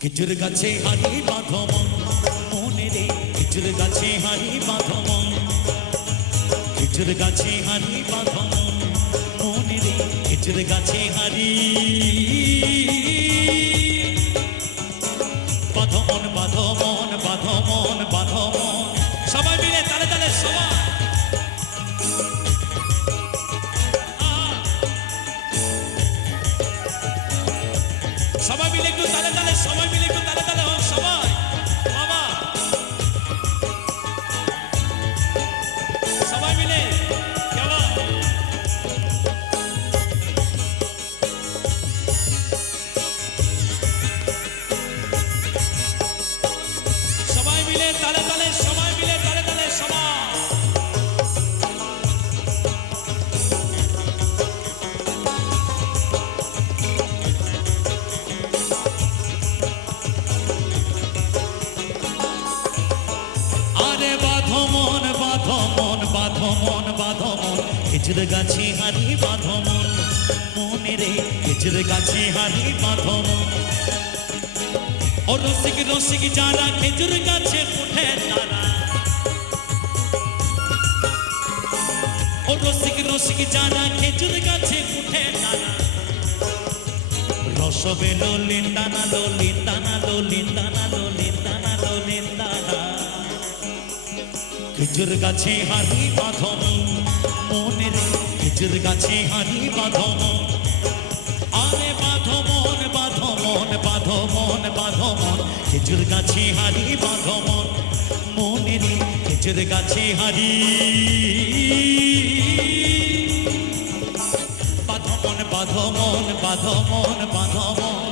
খেজুর গাছে হারি বাঁধো মন মনে রে, খেজুর গাছে হারি বাঁধো মন, খেজুর গাছে হারি বাঁধো মন মনে রে, খেজুর গাছে হারি বাঁধো মন, বাঁধো মন, বাঁধো মন, বাঁধো মন। সবাই মিলে তালে তালে সবাই সবাই মিলে একটু তালে তালে, সবাই মিলে একটু তালে তালে হোক সবাই। বাবা সবাই মিলে কেমন সবাই মিলে তালে তালে, সবাই মিলে তালে তালে সবাই। খেজুর গাছে হারি বাঁধো মন মনে রে, খেজুর গাছে হারি বাঁধো মন। ও রসিক রসিক যারা খেজুর গাছে উঠে তারা, ও রসিক রসিক যারা খেজুর গাছে উঠে তারা, রসবে লোলিন দানা লোলিন দানা লোলিন দানা লোলিন দানা লোলিন দানা। খেজুর গাছে হারি বাঁধো মনে রে, খেজুর গাছে হারি বাঁধো মন। আরে বাঁধো মন, বাঁধো মন, বাঁধো মন, বাঁধো মন, খেজুর গাছে হারি বাঁধো মন মনে রে, খেজুর গাছে হারি বাঁধো মন, বাঁধো মন, বাঁধো মন, বাঁধো মন।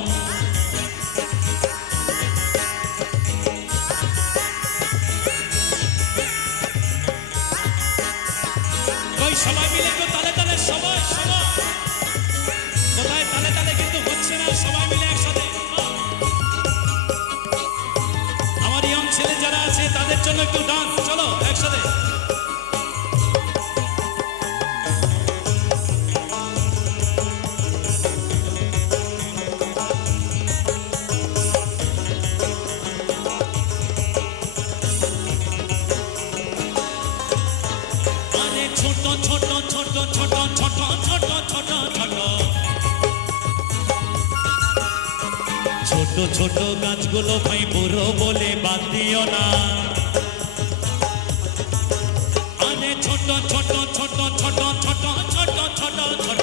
সবাই মিলে একটু তালে তালে সবাই সবাই। কোথায় তালে তালে কিন্তু হচ্ছে না, সবাই মিলে একসাথে। আমার ইয়ং ছেলে যারা আছে তাদের জন্য একটু ডান্স, চলো একসাথে। ছোট ছোট ছোট ছোট ছোট ছোট ছোট ছোট ছোট ছোট গাছগুলো ভাই বুড়ো বলে বাদ দিও না। আরে ছোট ছোট ছোট ছোট ছোট ছোট ছোট ছোট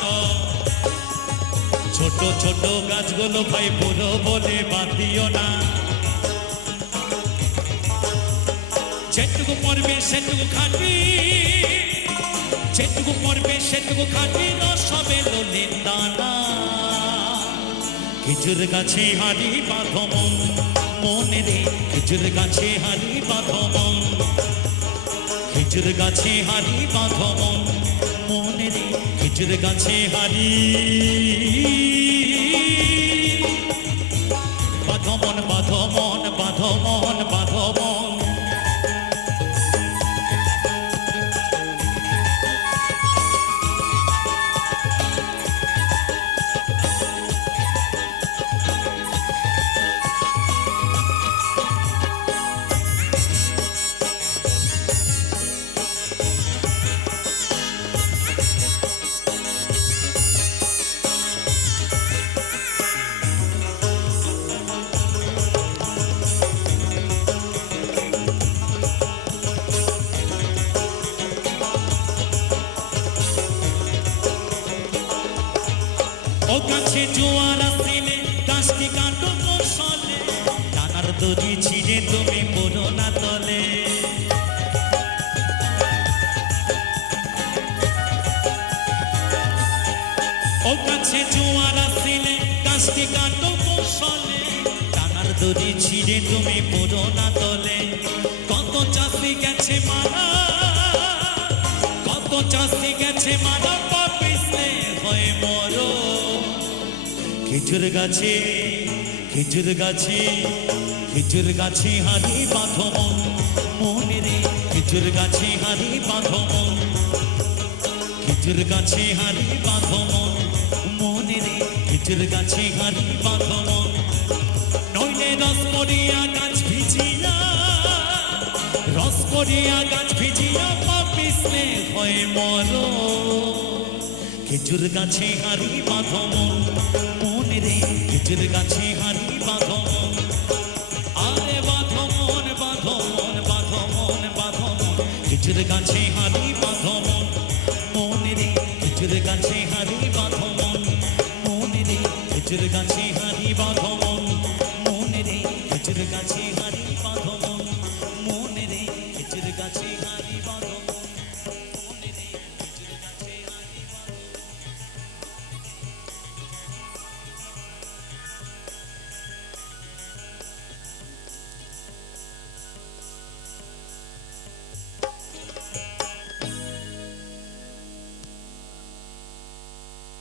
ছোট ছোট গাছগুলো ভাই বুড়ো বলে বাদ দিও না। যেটুকু পড়বে সেটুকু খাটবি, যেটুকু পড়বে সেটুকু খাটি, রসবে লোলিন দানা। খেজুর গাছে হারি বাঁধো মন মনে রে, খেজুর গাছে হারি বাঁধো মন, খেজুর গাছে হারি বাঁধো মন মনে রে, খেজুর গাছে হারি বাঁধো মন, বাঁধো মন, বাঁধো মন, বাঁধো মন। ও গাছে জোয়ার আসিলে গাছটি কাটো কৌশলে, ডানার দড়ি ছিঁড়ে তুমি পড়ো না তলে। ও গাছে জোয়ার আসিলে গাছটি কাটো কৌশলে, ডানার দড়ি ছিঁড়ে তুমি পড়ো না তলে। কত চাষি গেছে মারা, কত চাষি গেছে মারা, পাপিসে হয়ে মরো। খেজুর গাছে, খেজুর গাছে, খেজুর গাছে হারি বাঁধো মন মনে রে, খেজুর গাছে হারি বাঁধো মন, খেজুর গাছে হারি বাঁধো মন মনে রে, খেজুর গাছে হারি বাঁধো মন। নইলে করিয়া গাছ ভিজিয়া, রস করিয়া গাছ ভিজিয়া পাপিসলে হয় মরণ। খেজুর গাছে হারি বাঁধো মন, মনে রে খেজুর গাছে হারি বাঁধো মন। আরে বাঁধো মন, বাঁধো মন, বাঁধো মন, বাঁধো মন, খেজুর গাছে হারি বাঁধো মন। মনে রে খেজুর গাছে হারি বাঁধো মন, মনে রে খেজুর গাছে হারি বাঁধো মন।